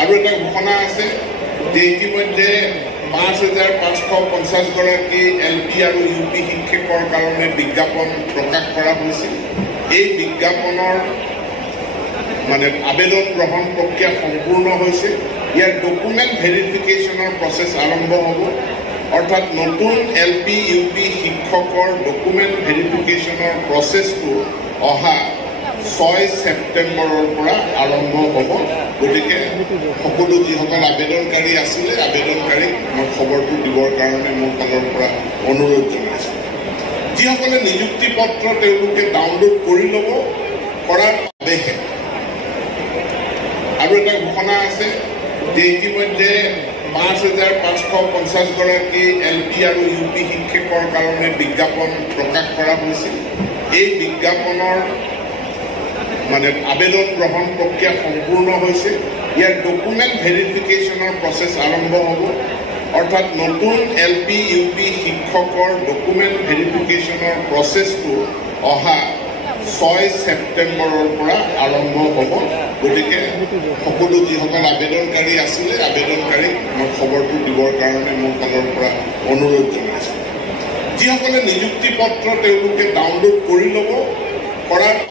আৰু এটা ঘোষণা আছে যে ইতিমধ্যে ৫,৫৫০ গৰাকী LP আৰু UP শিক্ষকৰ কাৰণে বিজ্ঞাপন প্ৰকাশ কৰা হৈছিল। এই বিজ্ঞাপনৰ আবেদন গ্ৰহণ প্ৰক্ৰিয়া সম্পূৰ্ণ হৈছে। ইয়াৰ ডকুমেণ্ট ভেৰিফিকেশ্যনৰ প্ৰচেছ আৰম্ভ হ'ব। অৰ্থাৎ নতুন LP UP শিক্ষকৰ ডকুমেণ্ট ভেৰিফিকেশ্যনৰ প্ৰচেছটো অহা ৬ ছেপ্টেম্বৰৰ পৰা আৰম্ভ হ'ব। গতিকে সকলো যিসকল আবেদনকাৰী আছিলে আবেদনকাৰীক মই খবৰটো দিবৰ কাৰণে মোৰ ফালৰ পৰা অনুৰোধ জনাইছোঁ। যিসকলে নিযুক্তি পত্ৰ তেওঁলোকে ডাউনলোড কৰি ল'ব কৰাৰ বাবেহে আৰু এটা ঘোষণা আছে যে ইতিমধ্যে ৫,৫৫০ গৰাকী LP আৰু UP শিক্ষকৰ কাৰণে বিজ্ঞাপন প্ৰকাশ কৰা হৈছিল। এই বিজ্ঞাপনৰ আবেদন গ্ৰহণ প্ৰক্ৰিয়া সম্পূৰ্ণ হৈছে। ইয়াৰ ডকুমেণ্ট ভেৰিফিকেশ্যনৰ প্ৰচেছ আৰম্ভ হ'ব। অৰ্থাৎ নতুন LP UP শিক্ষকৰ ডকুমেণ্ট ভেৰিফিকেশ্যনৰ প্ৰচেছটো অহা ৬ ছেপ্টেম্বৰৰ পৰা আৰম্ভ হ'ব। গতিকে সকলো যিসকল আবেদনকাৰী আছিলে আবেদনকাৰীক মই খবৰটো দিবৰ কাৰণে মোৰ ফালৰ পৰা অনুৰোধ জনাইছোঁ। যিসকলে নিযুক্তি পত্ৰ তেওঁলোকে ডাউনলোড কৰি ল'ব কৰাৰ